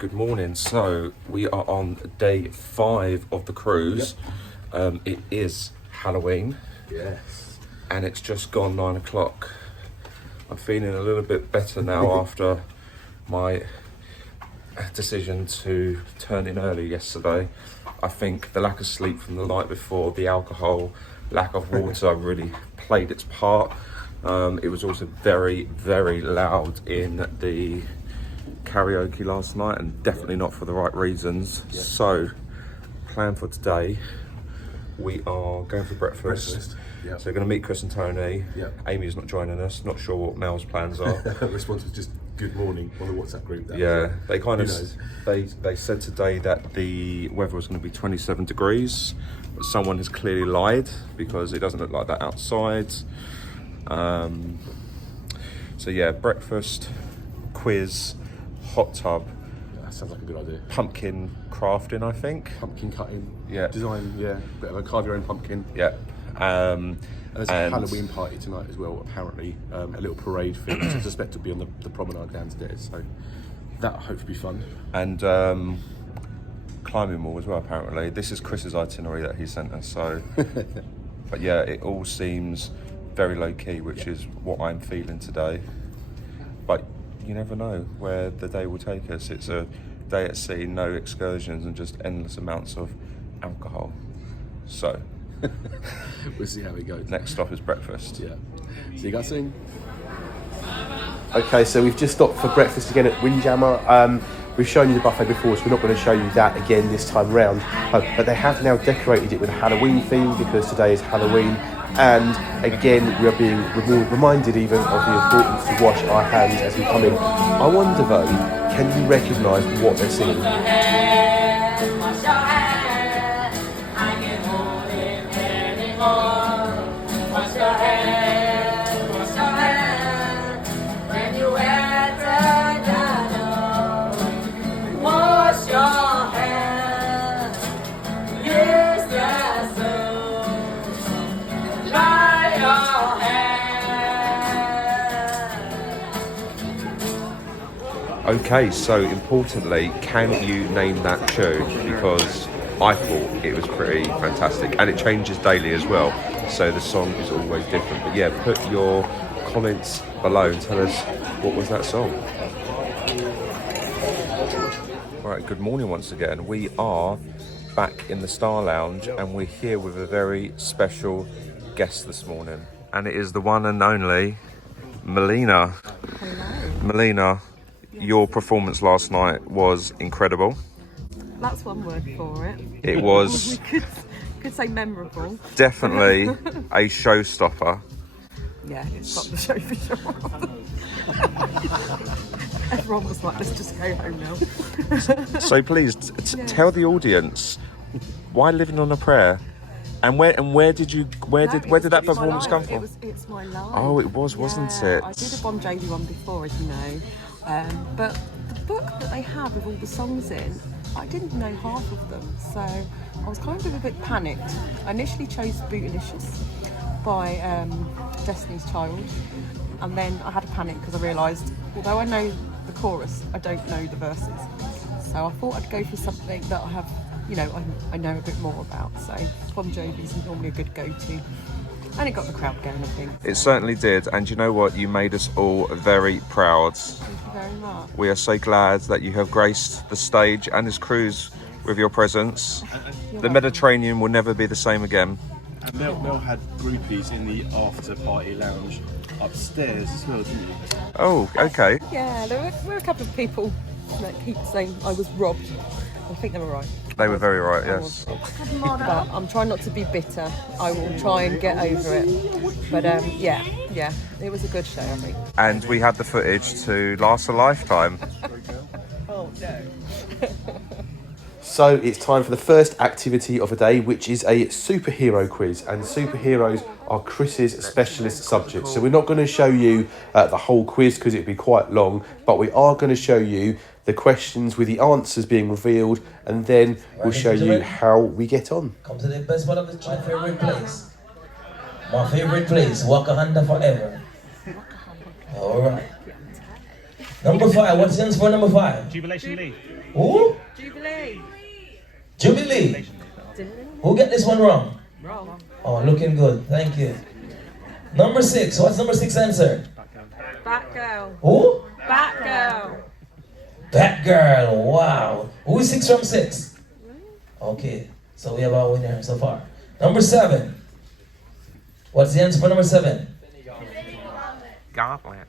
good morning. So we are on day 5 of the cruise. It is Halloween. Yes. And it's just gone 9 o'clock. I'm feeling a little bit better now after my decision to turn in early yesterday. I think the lack of sleep from the night before, the alcohol, lack of water really played its part. It was also very, very loud in the karaoke last night, and definitely not for the right reasons. Yep. So, plan for today, we are going for breakfast. Yep. So we're going to meet Chris and Tony. Yep. Amy's not joining us, not sure what Mel's plans are. Response was just good morning on the WhatsApp group. They kind of, they said today that the weather was going to be 27 degrees, but someone has clearly lied because it doesn't look like that outside. So yeah, breakfast, quiz, hot tub. Yeah, that sounds like a good idea. Pumpkin crafting, I think. Pumpkin cutting. Yeah. Design, yeah. Bit of a carve your own pumpkin. Yeah. And there's a Halloween party tonight as well, apparently. A little parade thing, which I suspect will be on the promenade downstairs. So that'll hopefully be fun. And climbing wall as well, apparently. This is Chris's itinerary that he sent us, so. But yeah, it all seems very low key, which is what I'm feeling today. But you never know where the day will take us. It's a day at sea, no excursions, and just endless amounts of alcohol. So We'll see how it goes. next stop is breakfast. Yeah. See you guys soon. Okay, so we've just stopped for breakfast again at Windjammer. We've shown you the buffet before, so we're not going to show you that again this time round. But they have now decorated it with a Halloween theme because today is Halloween. And again, we are being reminded even of the importance to wash our hands as we come in. I wonder though, can you recognise what they're singing? Okay, so importantly, can you name that tune? Because I thought it was pretty fantastic, and it changes daily as well, so the song is always different. But yeah, put your comments below and tell us what was that song. Alright, good morning once again. We are back in the Star Lounge and we're here with a very special guest this morning, and it is the one and only Melina. Hello. Melina, your performance last night was incredible. That's one word for it. It was We could say memorable. definitely a showstopper. Yeah, it stopped the show for sure. Everyone was like, let's just go home now. So please tell the audience why Living on a Prayer, and where did that performance come from? It's my life. Oh, it was, wasn't it? I did a Bon Jovi one before, as you know, but the book that they have with all the songs in, I didn't know half of them, so I was kind of a bit panicked. I initially chose Bootylicious by Destiny's Child, and then I had a panic because I realised, although I know the chorus, I don't know the verses. So I thought I'd go for something that I have, I know a bit more about. So Bon Jovi's normally a good go-to. And it got the crowd going, I think. It certainly did, and you know what? You made us all very proud. Thank you very much. We are so glad that you have graced the stage and this cruise with your presence. The Mediterranean will never be the same again. And Mel had groupies in the after party lounge upstairs as well, didn't you? Oh, okay. Yeah, there were a couple of people that keep saying I was robbed. I think they were right. They were very right, yes. But I'm trying not to be bitter. I will try and get over it. But yeah, it was a good show, I think. And we had the footage to last a lifetime. Oh no. So it's time for the first activity of the day, which is a superhero quiz. And superheroes are Chris's specialist subject. So we're not going to show you the whole quiz because it'd be quite long, but we are going to show you the questions with the answers being revealed, and then we'll show you how we get on. Come to the best part of the my favorite place. My favorite place, Wakanda Forever. Alright. Number 5, what's the answer for number 5? Jubilation Lee. Who? Jubilee. Jubilee. Who get this one wrong? Wrong. Oh, looking good. Thank you. Number 6. What's number 6 answer? Batgirl. Who? Batgirl. Batgirl. Wow. Who is 6 from 6? Okay. So we have our winner so far. Number 7. What's the answer for number 7? Gauntlet.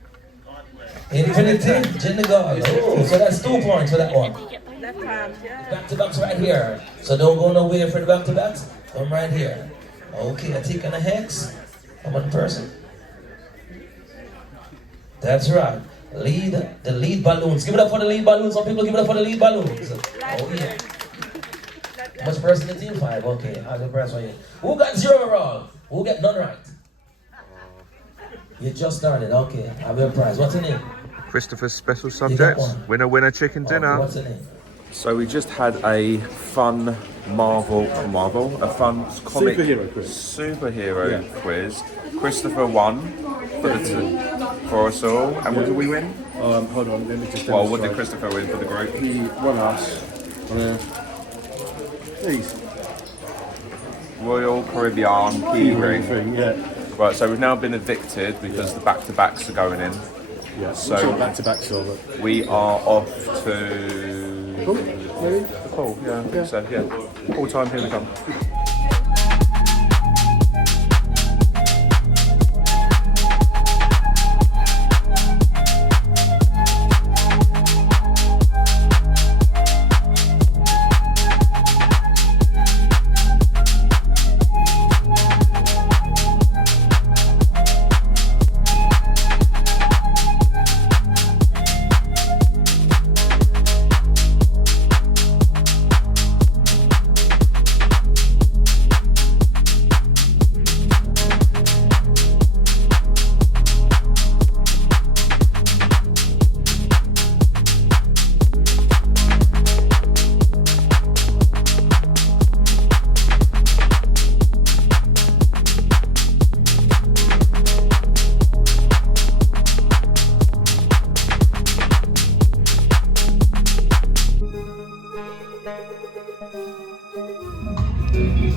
Infinity. Jingle. Oh, so that's 2 points for that one. Left hand, yeah. Back to backs right here. So don't go nowhere for the back to backs. Come right here. Okay, I take on a hex. I'm one person. That's right. The lead balloons. Give it up for the lead balloons. Some people give it up for the lead balloons. Oh yeah. How much person in team 5? Okay, I'll press for you. Who got 0 wrong? Who got none right? You just started. Okay, I have your prize. What's your name? Christopher's special got subjects. one. Winner, winner, chicken Okay, dinner. what's your name? So we just had a fun a fun comic superhero quiz. Christopher won for us all. And what did we win? Hold on, let me just Well, what demonstrate. did Christopher win for the group? He won us on these Royal Caribbean key ring. thing, yeah. Right, so we've now been evicted because the back-to-backs are going in. Yeah, So- so back to back silver. We are off to Cool, maybe? the pool. Yeah, I think so. Yeah, all time. Here we come.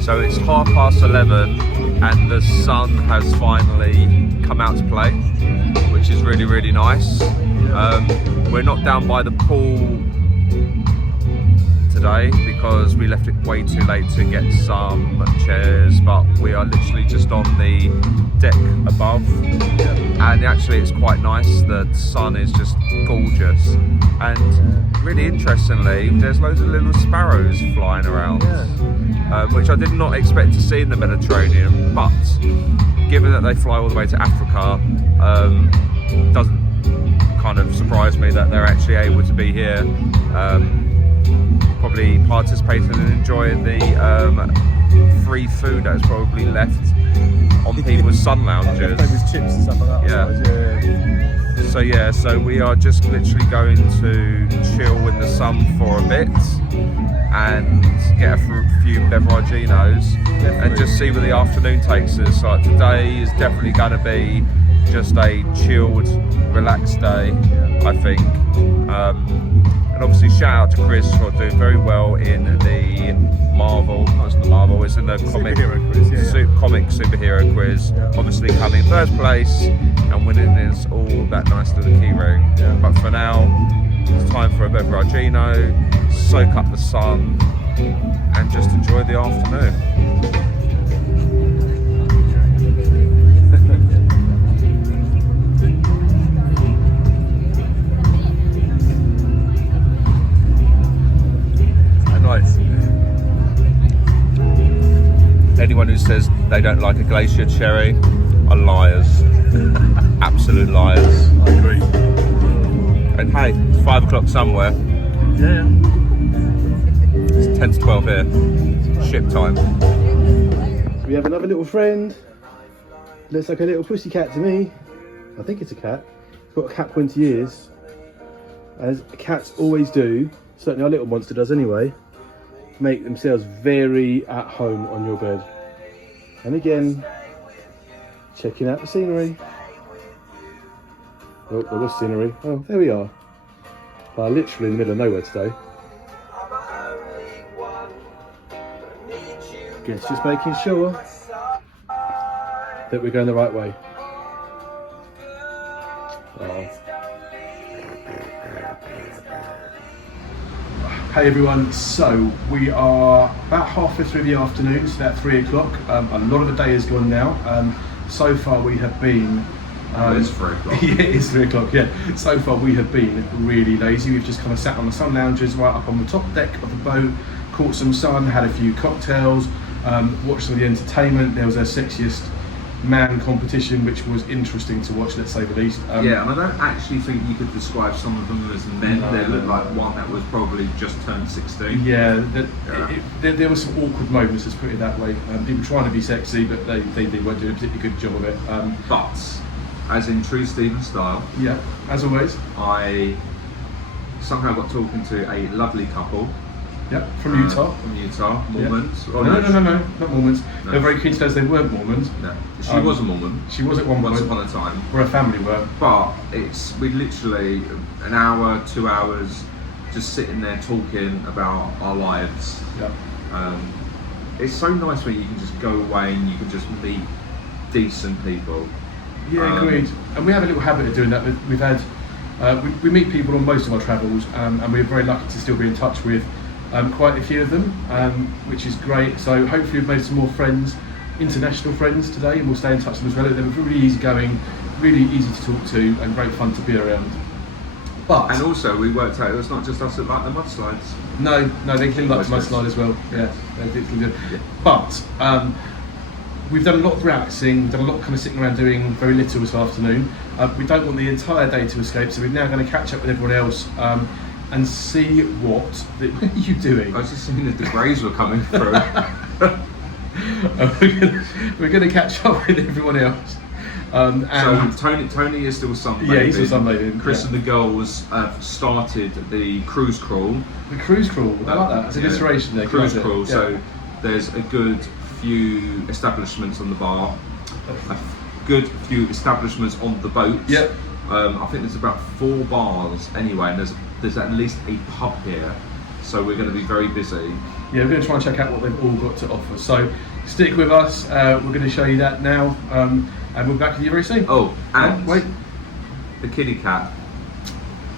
So it's 11:30 and the sun has finally come out to play, which is really, really nice. We're not down by the pool today because we left it way too late to get some chairs, but we are literally just on the deck above, and actually it's quite nice. The sun is just gorgeous, and really interestingly there's loads of little sparrows flying around, which I did not expect to see in the Mediterranean, but given that they fly all the way to Africa, doesn't kind of surprise me that they're actually able to be here, probably participating and enjoying the free food that is probably left on people's sun lounges. Chips and stuff like that. So we are just literally going to chill in the sun for a bit and get a few beveraginos and just see where the afternoon takes us. Like today is definitely going to be just a chilled, relaxed day, I think. And obviously shout out to Chris for doing very well in the Marvel, it's in the comic Superhero quiz, comic superhero quiz. Obviously coming first place and winning this all that nice little key ring. But for now, it's time for a beveragino, soak up the sun and just enjoy the afternoon. Nice. Anyone who says they don't like a glacier cherry are liars. Absolute liars. I agree. And hey, it's 5 o'clock somewhere. Yeah. It's 10 to 12 here. Ship time. We have another little friend. Looks like a little pussy cat to me. I think it's a cat. It's got a cat pointy ears, as cats always do. Certainly our little monster does anyway. Make themselves very at home on your bed. And again, checking out the scenery. Oh, there was scenery. Oh, there we are. Literally in the middle of nowhere today. Guess just making sure that we're going the right way. Oh. Hey everyone, so we are about halfway through the afternoon, it's about 3 o'clock. A lot of the day has gone now. So far we have been... it's 3 o'clock. Yeah, it's 3 o'clock, yeah. So far we have been really lazy. We've just kind of sat on the sun lounges right up on the top deck of the boat, caught some sun, had a few cocktails, watched some of the entertainment. There was our sexiest man competition, which was interesting to watch, let's say the least. Yeah, and I don't actually think you could describe some of them as men. No, they look no. like one that was probably just turned 16. Yeah, there were some awkward moments, let's put it that way. People trying to be sexy, but they weren't doing a particularly good job of it. But, as in true Stephen style, Yeah, as always. I somehow got talking to a lovely couple. Yeah, from Utah. From Utah, Mormons. Yeah. Oh, No, not Mormons. No. They're very keen to tell us they weren't Mormons. No, she was a Mormon. She was at one Once point, upon a time. where her family were. But we literally an hour, 2 hours, just sitting there talking about our lives. Yeah. It's so nice when you can just go away and you can just meet decent people. Yeah, agreed. And we have a little habit of doing that. We've had, we meet people on most of our travels, and we're very lucky to still be in touch with quite a few of them, which is great. So hopefully we've made some more friends, international friends today, and we'll stay in touch with them as well. They were really easygoing, really easy to talk to, and great fun to be around. But And also we worked out it's not just us that like the mudslides. no, they cleaned up to my Most slide as well. Yeah, they did clean it. Yeah. But we've done a lot of relaxing, done a lot of kind of sitting around doing very little this afternoon. We don't want the entire day to escape, so we're now going to catch up with everyone else and see what are you doing? I was just thinking that the greys were coming through. We're going to catch up with everyone else. And So Tony is still sunbathing. Yeah, he's still sunbathing, Chris yeah. and the girls have started the cruise crawl. the cruise crawl, I like that. It's an Yeah, alliteration there. Cruise can't it? crawl. Yeah. So there's a good few establishments on the bar, a good few establishments on the boat. Yep. I think there's about 4 bars anyway, and there's at least a pub here. So we're going to be very busy. Yeah, we're going to try and check out what they've all got to offer. So stick with us. We're going to show you that now, and we'll be back with you very soon. Oh, and wait, the kitty cat.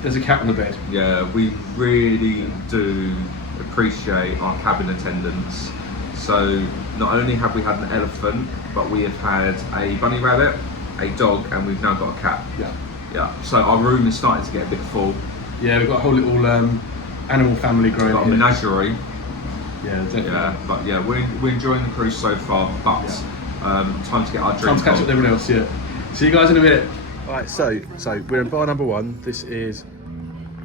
there's a cat on the bed. Yeah, we really do appreciate our cabin attendants. So not only have we had an elephant, but we have had a bunny rabbit, a dog, and we've now got a cat. Yeah. Yeah. So our room is starting to get a bit full. Yeah, we've got a whole little animal family We've growing got a here. menagerie. Yeah, definitely. Yeah, but yeah, we're enjoying the cruise so far. But time to get our Time drink to catch up on. with everyone else, yeah. See you guys in a minute. Alright, so we're in bar number 1. This is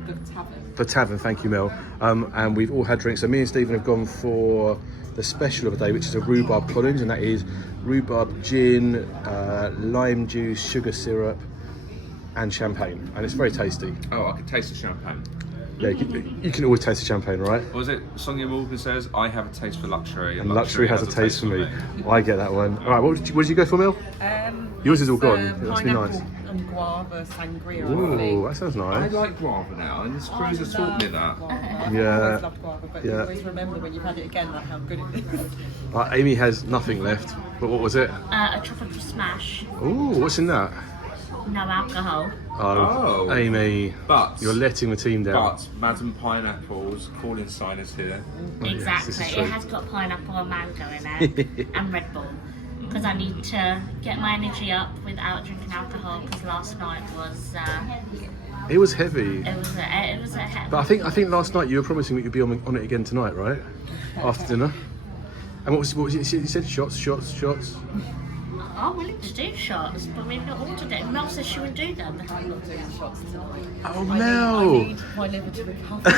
The Tavern. the Tavern, thank you Mel. And we've all had drinks. So me and Stephen have gone for the special of the day, which is a rhubarb pudding, and that is rhubarb gin, lime juice, sugar syrup, and champagne. And it's very tasty. Oh, I can taste the champagne. Yeah, you can always taste the champagne, right? What was it? Sonia Morgan says, "I have a taste for luxury, And luxury has a taste for me. I get that one. All right, what did you go for, Mel? Yours is all gone. It must be nice. Pineapple and guava sangria. I Ooh, think. that sounds I nice. like guava now, and this cruise has taught me that. Guava. Yeah. I've always loved guava, but you always remember when you've had it again, like how good it is. Amy has nothing left. But what was it? A tropical smash, Ooh, what's in that? no alcohol. Oh, Oh. Amy, But you're letting the team down. But Madam Pineapple's calling sign is here. Exactly. this is true. It has got pineapple and mango in it, and Red Bull. Because I need to get my energy up without drinking alcohol. Because last night was It was heavy. it was a But I think last night you were promising that you'd be on it again tonight, right? After dinner. And what was it? You said shots. I'm willing to do shots, but we've not ordered it. Mel says she would do them. I'm not doing shots tonight. Oh, I Mel. need my liver to recover.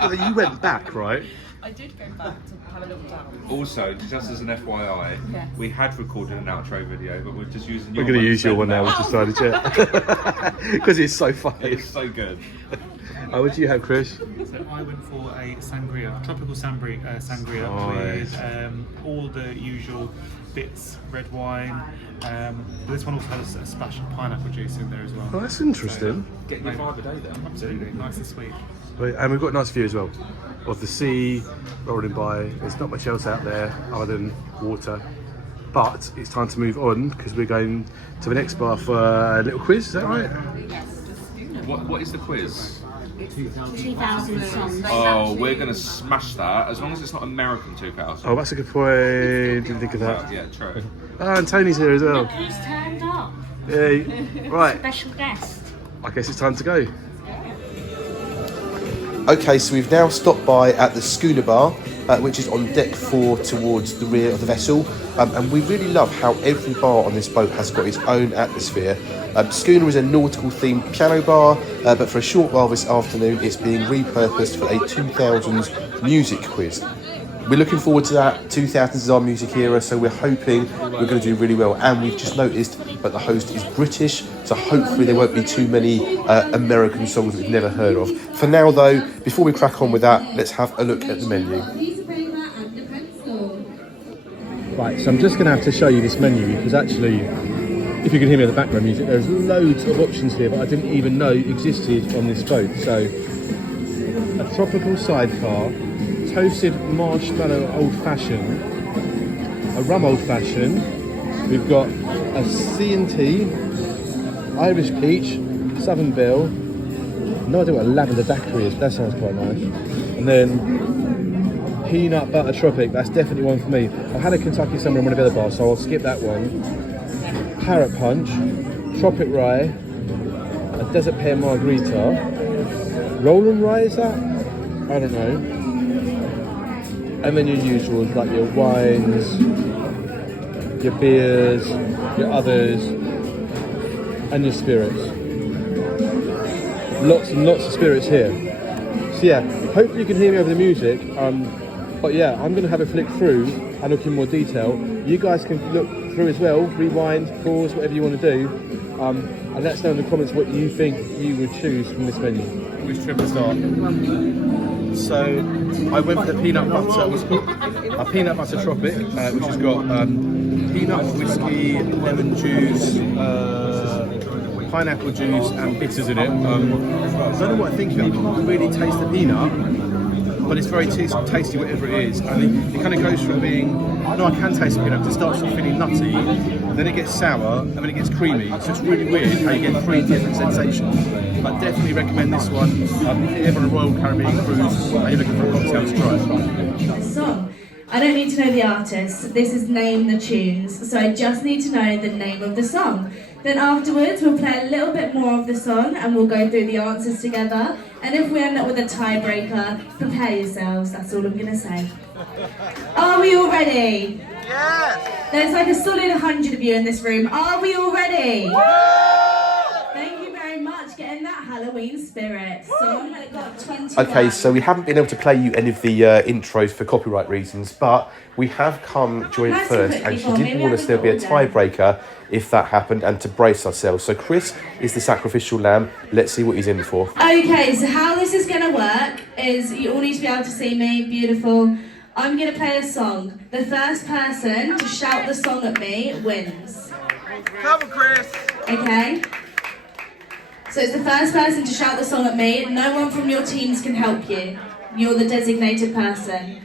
Well, you went back, right? I did go back to have a little down. Also, just as an FYI, Yes. we had recorded an outro video, but we're just using We're your going to one use your one now. instead We've decided, yeah. Because it's so funny. It's so good. What did you have, Chris? So I went for a sangria, tropical sangria Nice. with all the usual bits, red wine. But this one also has a splash of pineapple juice in there as well. Oh, that's interesting. Getting your 5 a day then. Absolutely, nice and sweet. And we've got a nice view as well of the sea rolling by. There's not much else out there other than water. But it's time to move on because we're going to the next bar for a little quiz. Is that right? What is the quiz? 2000 songs. Oh, we're going to smash that as long as it's not American 2000. Oh, that's a good point. Didn't think of that. Yeah, true. Oh, and Tony's here as well. Look who's turned up. Yeah, right. Special guest. I guess it's time to go. Okay, so we've now stopped by at the Schooner Bar, which is on deck 4 towards the rear of the vessel. And we really love how every bar on this boat has got its own atmosphere. Schooner is a nautical themed piano bar, but for a short while this afternoon it's being repurposed for a 2000s music quiz. We're looking forward to that. 2000s is our music era, so we're hoping we're going to do really well. And we've just noticed that the host is British, so hopefully there won't be too many American songs that we've never heard of. For now though, before we crack on with that, let's have a look at the menu. Right, so I'm just going to have to show you this menu because actually, if you can hear me in the background music, there's loads of options here that I didn't even know existed on this boat. So, a tropical sidecar, toasted marshmallow old-fashioned, a rum old-fashioned, we've got a C&T, Irish peach, Southern Belle, no idea what a lavender daiquiri is, but that sounds quite nice. And then peanut butter tropic, that's definitely one for me. I've had a Kentucky Summer in one of the other bars, so I'll skip that one. Parrot punch, tropic rye, a desert pear margarita, Roland rye is that? I don't know. And then your usuals like your wines, your beers, your others, and your spirits. Lots and lots of spirits here. So yeah, hopefully you can hear me over the music. But yeah, I'm going to have a flick through and look in more detail. You guys can look through as well, rewind, pause, whatever you want to do. And let us know in the comments what you think you would choose from this menu. Which trim to start? So I went for the peanut butter. What's it called? A peanut butter tropic, which has got peanut whiskey, lemon juice, pineapple juice, and bitters in it. I don't know what I think of it. I can't really taste the peanut, but it's very tasty, whatever it is. And it kind of goes from being, no, I can taste the peanut. It starts off feeling nutty, then it gets sour, and then it gets creamy. So it's really weird how you get 3 different sensations. But definitely recommend this one if you're ever on a Royal Caribbean cruise and you're looking for a cocktail to try. Song. I don't need to know the artist. This is Name the Tunes. So I just need to know the name of the song. Then afterwards we'll play a little bit more of the song and we'll go through the answers together. And if we end up with a tiebreaker, prepare yourselves. That's all I'm going to say. Are we all ready? Yes! There's like a solid 100 of you in this room. Are we all ready? Thank you very much. Get in that Halloween spirit. Song that got 21. Okay, so we haven't been able to play you any of the intros for copyright reasons, but we have come joint Nice first, and and she quickly, did Paul. warn us there'll be a Maybe I tiebreaker if that happened, and to brace ourselves. So Chris is the sacrificial lamb. Let's see what he's in for. Okay, so how this is going to work is you all need to be able to see me. Beautiful. I'm going to play a song. The first person to shout the song at me wins. Come on, Chris. Okay? So it's the first person to shout the song at me. No one from your teams can help you. You're the designated person.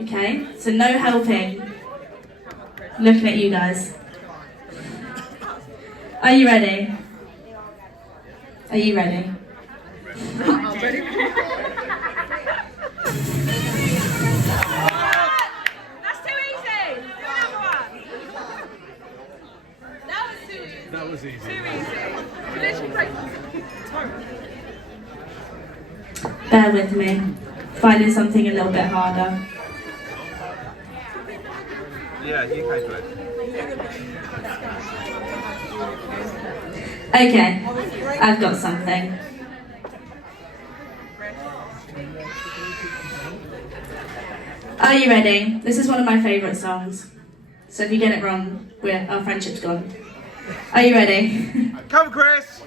Okay? So no helping. Looking at you guys. Are you ready? Are you ready? I'm ready. That's too easy. Do another one. That was too easy. That was easy. Too easy. We literally played. Bear with me. Finding something a little bit harder. Yeah, you can do it. Okay, I've got something. Are you ready? This is one of my favourite songs. So if you get it wrong, our friendship's gone. Are you ready? Come, Chris.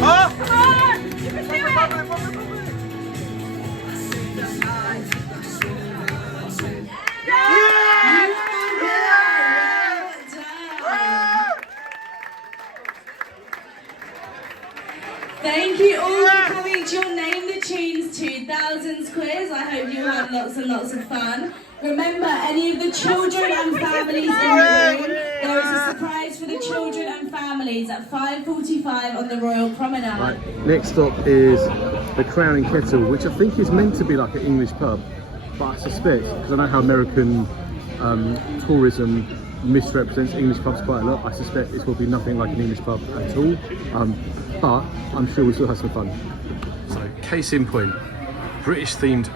Oh! Come on! You can do it! Thank you all for coming to your Name the Tunes 2000s quiz. I hope you had lots and lots of fun. Remember, any of the children and families in the room, there is a surprise for the children and families at 5:45 on the Royal Promenade. Right, next stop is the Crown and Kettle, which I think is meant to be like an English pub, but I suspect, because I know how American tourism misrepresents English pubs quite a lot, I suspect this will be nothing like an English pub at all, but I'm sure we'll still have some fun. So, case in point, British themed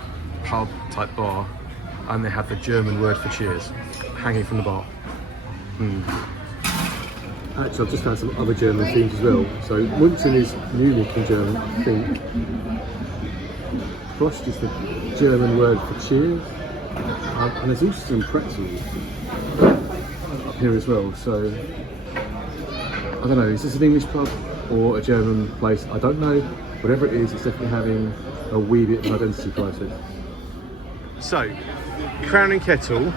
pub type bar, and they have the German word for cheers hanging from the bar. Actually, I've just found some other German themes as well. So Munchen is Munich in German, I think. Prost is the German word for cheers. And there's also some pretzels up here as well. So, I don't know, is this an English pub or a German place? I don't know. Whatever it is, it's definitely having a wee bit of an identity crisis. So, Crown and Kettle,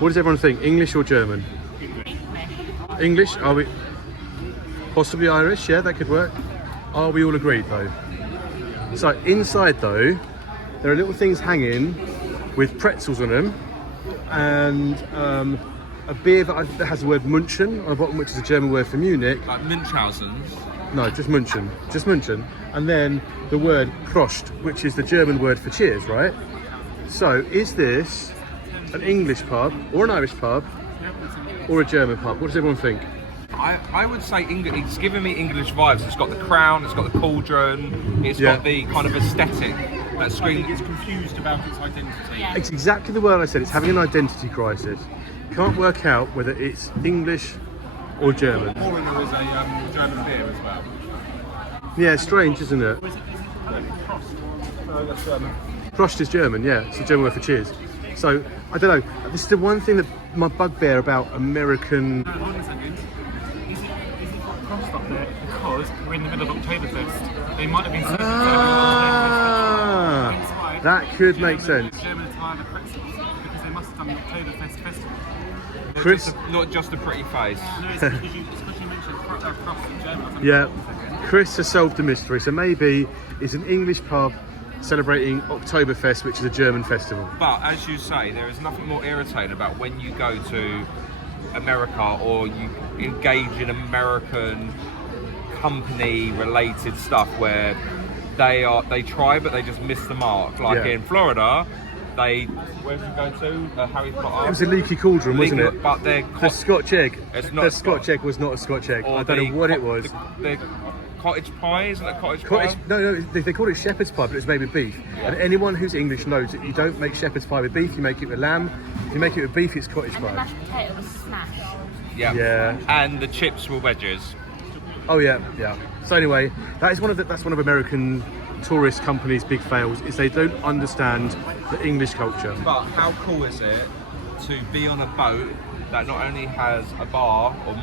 what does everyone think? English or German? English? Are we possibly Irish? Yeah, that could work. Are we all agreed though? So inside though, there are little things hanging with pretzels on them, and a beer that has the word Munchen on the bottom, which is a German word for Munich. Like Munchausen? No, just Munchen. Just Munchen. And then the word Prost, which is the German word for cheers, right? So is this an English pub or an Irish pub or a German pub? What does everyone think? I would say it's giving me English vibes. It's got the crown, it's got the cauldron, it's got the kind of aesthetic that screams. It's confused about its identity. Yeah. It's exactly the word I said. It's having an identity crisis. Can't work out whether it's English or German. Pouring there is a German beer as well. Yeah, strange, isn't it? Prost is German, yeah. It's a German word for cheers. So, I don't know. This is the one thing that my bugbear about American... Hold on a second. Is it crossed up there because we're in the middle of Oktoberfest? They might have been serving inside. That could make sense. German attire pretzels because they must have done the Oktoberfest festival. Chris? Not just a pretty face. No, it's because you mentioned cross in German. Yeah. Chris has solved the mystery. So maybe it's an English pub celebrating Oktoberfest, which is a German festival. But as you say, there is nothing more irritating about when you go to America or you engage in American company-related stuff where they try but they just miss the mark. Like in Florida, where did you go to? Harry Potter. It was a leaky cauldron, wasn't it? But the Scotch egg. It's not the Scotch egg was not a Scotch egg. I don't know what it was. The cottage pie, isn't it cottage pie? No, they call it shepherd's pie, but it's made with beef. Yeah. And anyone who's English knows that you don't make shepherd's pie with beef, you make it with lamb. If you make it with beef, it's cottage And pie. the mashed potato was smashed. Yeah. And the chips were wedges. Oh yeah. So anyway, that's one of American tourist companies' big fails, is they don't understand the English culture. But how cool is it to be on a boat that not only has a bar, or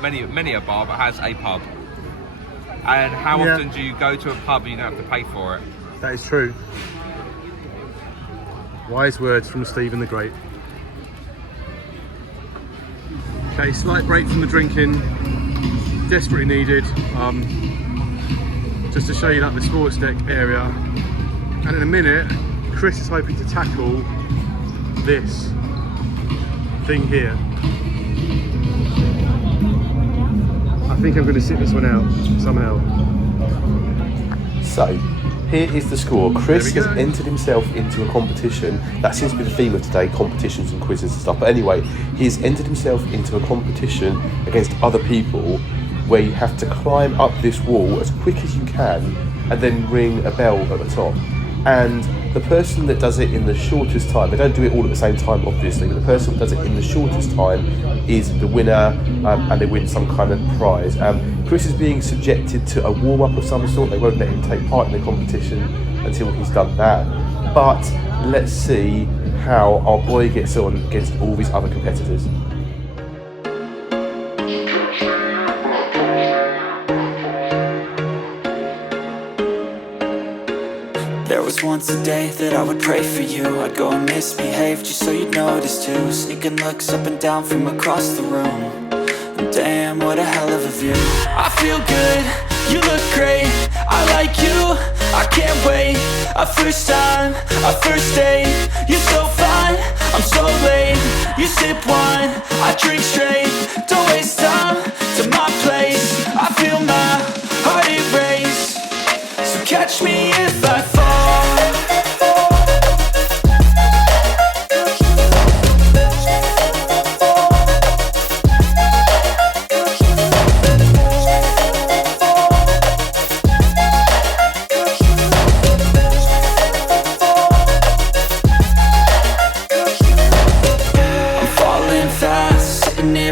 many a bar, but has a pub? And how often do you go to a pub and you don't have to pay for it? That is true. Wise words from Stephen the Great. Okay, slight break from the drinking. Desperately needed. Just to show you like the sports deck area. And in a minute, Chris is hoping to tackle this thing here. I think I'm going to sit this one out somehow. So, here is the score. Chris has entered himself into a competition. That seems to be the theme of today, competitions and quizzes and stuff. But anyway, he's entered himself into a competition against other people where you have to climb up this wall as quick as you can and then ring a bell at the top. And the person that does it in the shortest time, they don't do it all at the same time obviously, but the person that does it in the shortest time is the winner, and they win some kind of prize. Chris is being subjected to a warm-up of some sort. They won't let him take part in the competition until he's done that. But let's see how our boy gets on against all these other competitors. There was once a day that I would pray for you. I'd go and misbehave just so you'd notice too. Sneaking looks up and down from across the room. And damn, what a hell of a view. I feel good, you look great, I like you, I can't wait. A first time, a first date, you're so fine, I'm so late. You sip wine, I drink straight, don't waste time to my place. I feel my heart erase, so catch me if I fall.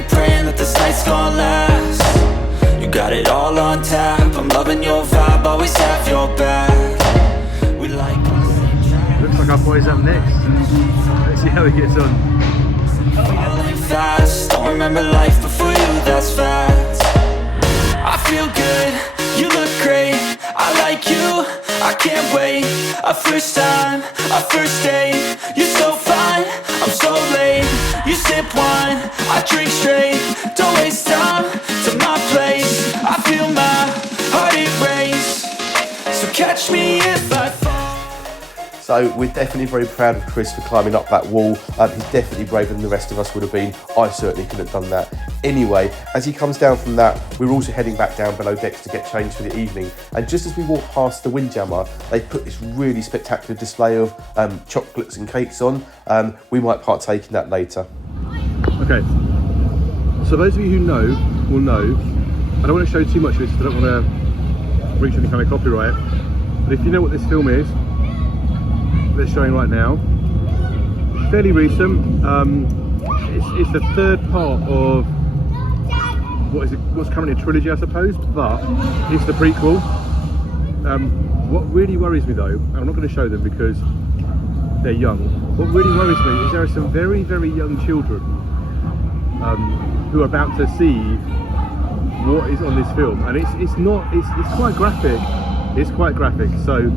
Praying that this night's gonna last. You got it all on tap, I'm loving your vibe, always have your back. We like Looks like our boy's up next. Let's see how he gets on. falling fast, don't remember life before you, that's fact. I feel good, you look great, I like you, I can't wait. A first time, a first date, you're so fine, I'm so late. You sip wine, I drink straight, don't waste time to my place. I feel my heart erase, so catch me if I fall. So we're definitely very proud of Chris for climbing up that wall. He's definitely braver than the rest of us would have been. I certainly couldn't have done that. Anyway, as he comes down from that, we're also heading back down below decks to get changed for the evening. And just as we walk past the Windjammer, they put this really spectacular display of chocolates and cakes on. We might partake in that later. Okay, so those of you who know will know. I don't want to show too much of this because I don't want to reach any kind of copyright. But if you know what this film is, they're showing right now, fairly recent. It's the third part of what's currently a trilogy, I suppose, but it's the prequel. What really worries me though, and I'm not going to show them because they're young. What really worries me is there are some very, very young children who are about to see what is on this film, and it's quite graphic. It's quite graphic. So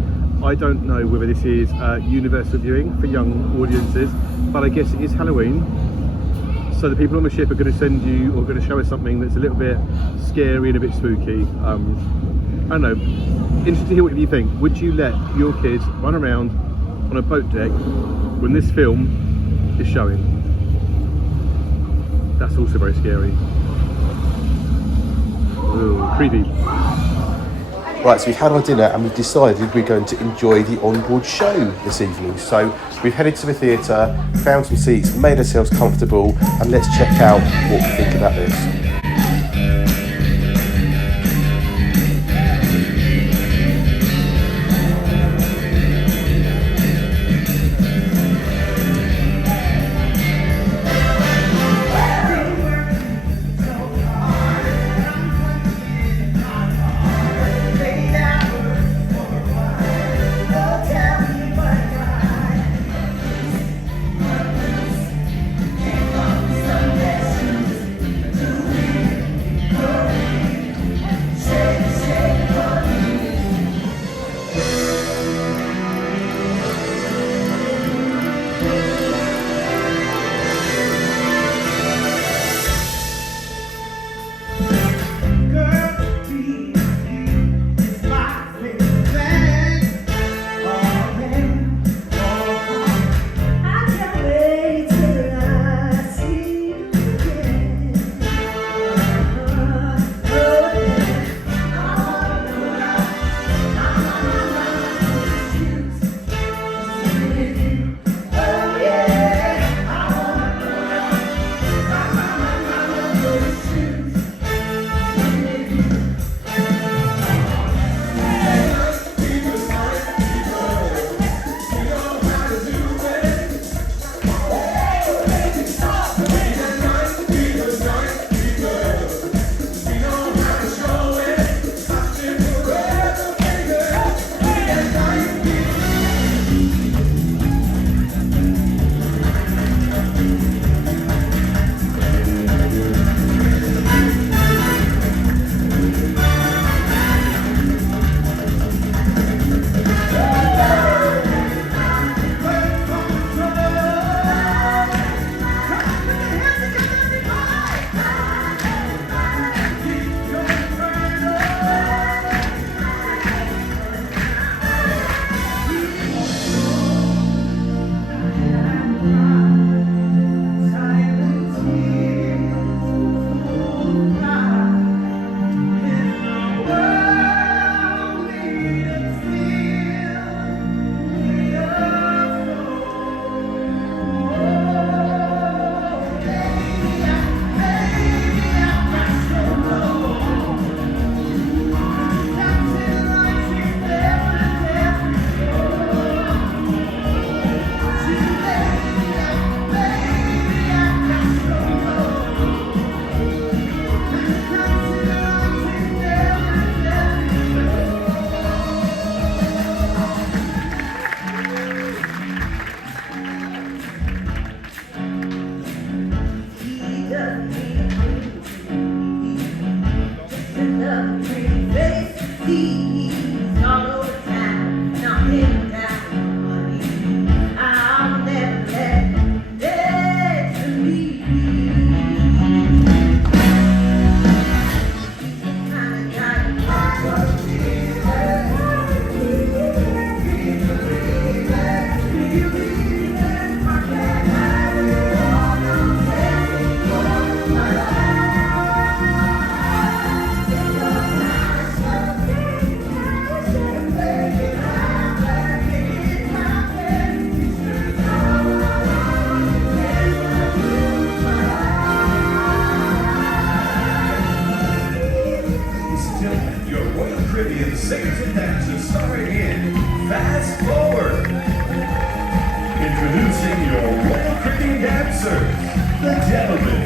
I don't know whether this is universal viewing for young audiences, but I guess it is Halloween. So the people on the ship are going to send you, or going to show us something that's a little bit scary and a bit spooky. I don't know. Interested to hear what you think. Would you let your kids run around on a boat deck when this film is showing? That's also very scary. Ooh, creepy. Right, so we've had our dinner and we've decided we're going to enjoy the onboard show this evening. So we've headed to the theatre, found some seats, made ourselves comfortable, and let's check out what we think about this. singers and dancers starring in Fast Forward. Introducing your Royal Cricket dancers, the gentlemen,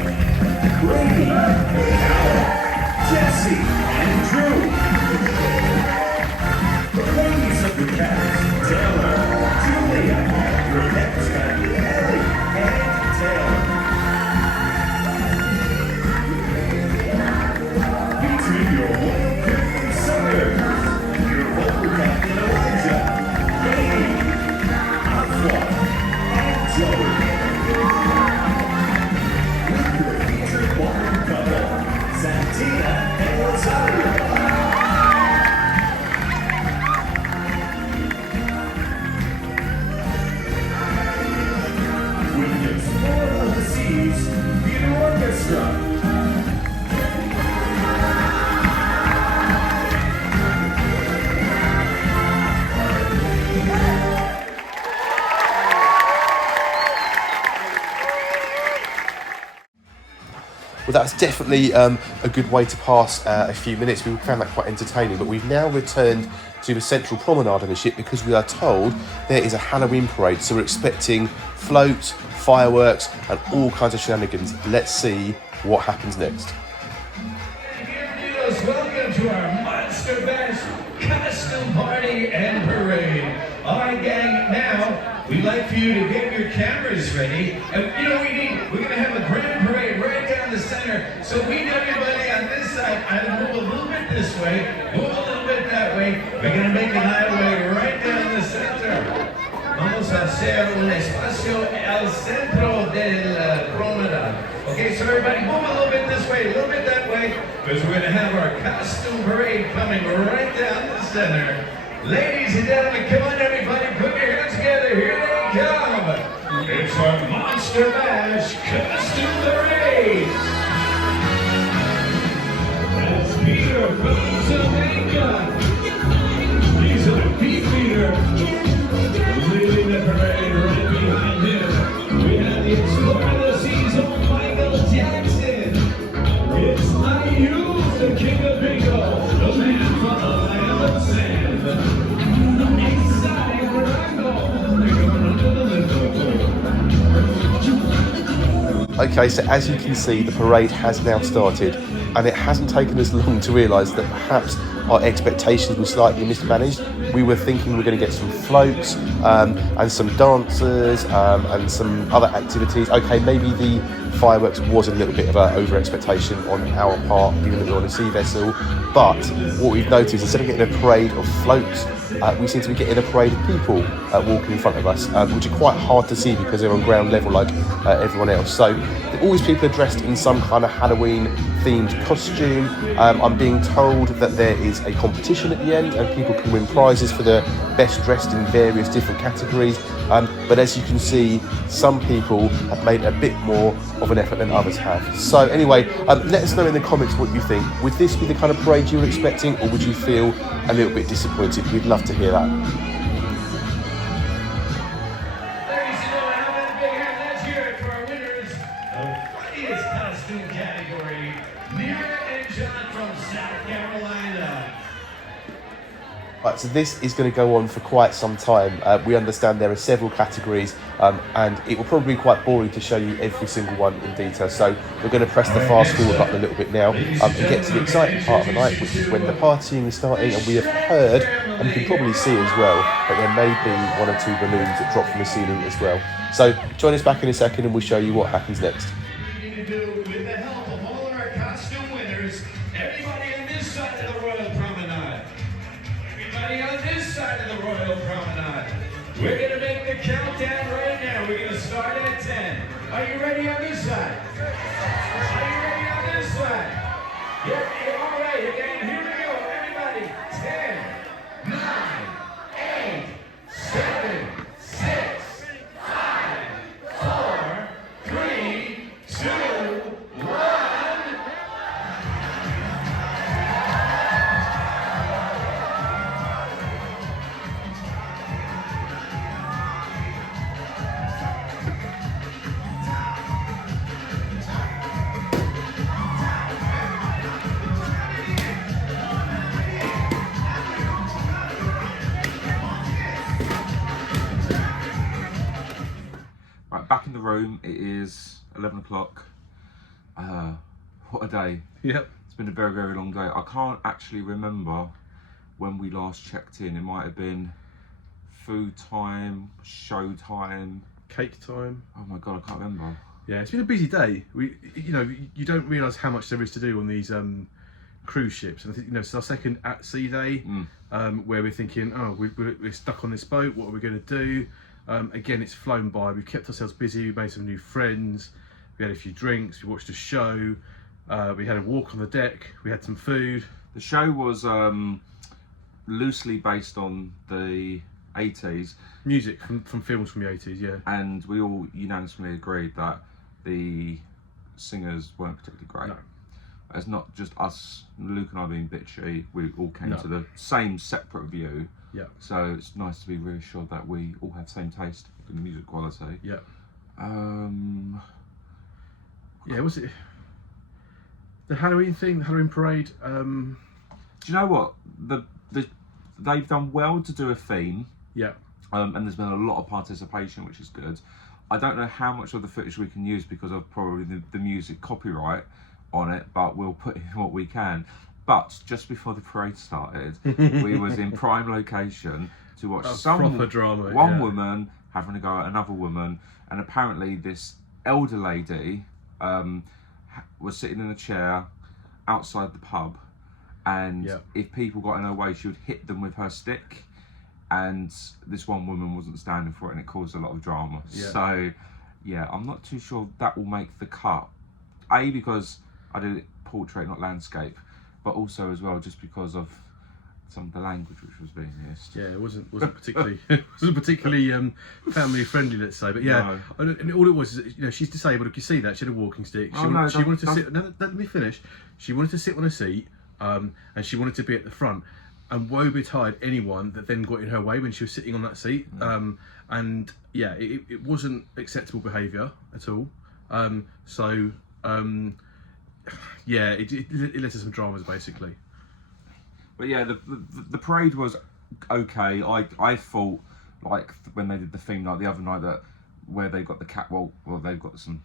Grady, Al, Jesse, and Drew. The ladies of the cast, Taylor, Julia, Rebecca, Ellie, and Taylor. Featuring your Royal Cricket singers, your vocal captain Elijah, Katie, Aqua, and Joey. With your featured ballroom couple, Santina and Rosario. With the Explorer of the Seas Theater Orchestra. Well, that's definitely a good way to pass a few minutes. We found that quite entertaining, but we've now returned to the central promenade on the ship because we are told there is a Halloween parade, so we're expecting floats, fireworks, and all kinds of shenanigans. Let's see what happens next. Welcome to our Monster Bash costume party and parade. All right, gang, now we'd like for you to get your cameras ready. And you know what we need? We're going to have a grand parade right down the center. So we need everybody on this side. Either move a little bit this way, move a little bit that way. We're going to make an highway right down the center. Vamos a hacer un espacio al centro del promenade. Okay, so everybody move a little bit this way, a little bit that way, because we're going to have our costume parade coming right down the center. Ladies and gentlemen, come on everybody, put your hands together, here they come. It's our Monster Bash costume parade. That's Peter from Jamaica. He's a beat leader. Leading the parade right behind him, we have the Explorer of the Seas, old Michael Jackson. It's IU, the king of bingo, the man from the land of sand. Exotic Rango, they're going under the Liverpool. Okay, so as you can see, the parade has now started, and it hasn't taken us long to realise that perhaps our expectations were slightly mismanaged. We were thinking we were going to get some floats and some dancers and some other activities. Okay, maybe the fireworks was a little bit of an over-expectation on our part, given that we're on a sea vessel. But what we've noticed, instead of getting a parade of floats, we seem to be getting a parade of people walking in front of us, which are quite hard to see because they're on ground level like everyone else. So all these people are dressed in some kind of Halloween-themed costume. I'm being told that there is a competition at the end and people can win prizes for the best dressed in various different categories. But as you can see, some people have made a bit more of an effort than others have. So anyway, let us know in the comments what you think. Would this be the kind of parade you were expecting, or would you feel a little bit disappointed? We'd love to hear that. Ladies and gentlemen, how about a big hand? Let's hear it for our winners of funniest costume category, Mira and John from South Carolina. Right, so this is going to go on for quite some time. We understand there are several categories and it will probably be quite boring to show you every single one in detail. So we're going to press the fast forward button a little bit now and get to the exciting part of the night, which is when the partying is starting. And we have heard, and you can probably see as well, that there may be 1 or 2 balloons that drop from the ceiling as well. So join us back in a second and we'll show you what happens next. With the help of all of our costume winners, everybody on this side of the Royal Promenade. Everybody on this side of the Royal Promenade. We're going to make the countdown right now. We're going to start at 10. Are you ready on this side? Are you ready on this side? Yeah, all right, again, here we go. Everybody, 10, 9, 8, 7, 6, 5, 4, 3, 2, 1. room. It is 11 o'clock. What a day. Yep. It's been a very, very long day. I can't actually remember when we last checked in. It might have been food time, show time. Cake time. Oh my God, I can't remember. Yeah, it's been a busy day. You don't realise how much there is to do on these cruise ships. And I think, it's our second at sea day, where we're thinking, oh, we're stuck on this boat. What are we going to do? Again, it's flown by. We've kept ourselves busy. We made some new friends. We had a few drinks. We watched a show. We had a walk on the deck. We had some food. The show was loosely based on the 80s. Music from films from the 80s, yeah. And we all unanimously agreed that the singers weren't particularly great. No. It's not just us, Luke and I being bitchy. We all came to the same separate view. Yeah. So it's nice to be reassured that we all have the same taste in the music quality. Yeah. Yeah, was it the Halloween thing, the Halloween parade? Do you know what? They've done well to do a theme. Yeah. And there's been a lot of participation, which is good. I don't know how much of the footage we can use because of probably the music copyright on it, but we'll put in what we can. But just before the parade started, we was in prime location to watch proper drama. One woman having a go at another woman, and apparently this elder lady was sitting in a chair outside the pub, and if people got in her way, she would hit them with her stick. And this one woman wasn't standing for it, and it caused a lot of drama. Yeah. So, yeah, I'm not too sure that will make the cut. A, because I did portrait, not landscape, but also as well just because of some of the language which was being used. Yeah, it wasn't particularly family friendly, let's say. But yeah, and all it was is, she's disabled. You can see that she had a walking stick. She wanted to sit. No, let me finish. She wanted to sit on a seat, and she wanted to be at the front. And woe betide anyone that then got in her way when she was sitting on that seat. And yeah, it wasn't acceptable behaviour at all. Yeah, it led to some dramas basically. But yeah, the parade was okay. I thought, like when they did the theme night the other night, that where they got the catwalk, well, they've got some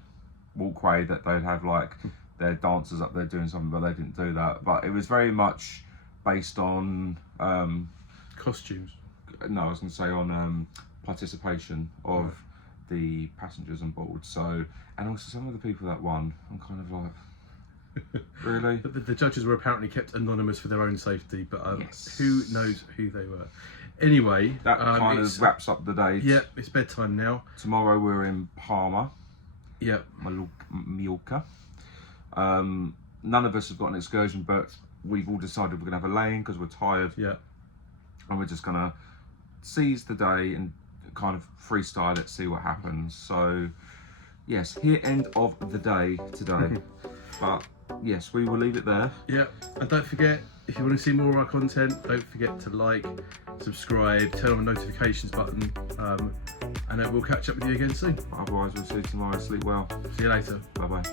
walkway that they'd have like their dancers up there doing something, but they didn't do that. But it was very much based on costumes. No, I was going to say on participation of the passengers on board. So, and also some of the people that won, I'm kind of like, really? The judges were apparently kept anonymous for their own safety, but who knows who they were. Anyway, that kind of wraps up the day. Yeah, it's bedtime now. Tomorrow we're in Palma. Yeah, Mallorca. None of us have got an excursion booked. We've all decided we're going to have a lane because we're tired. Yeah. And we're just going to seize the day and kind of freestyle it, see what happens. So, yes, here end of the day today. But, yes, we will leave it there. Yeah. And don't forget, if you want to see more of our content, don't forget to like, subscribe, turn on the notifications button. And then we'll catch up with you again soon. Otherwise, we'll see you tomorrow. Sleep well. See you later. Bye-bye.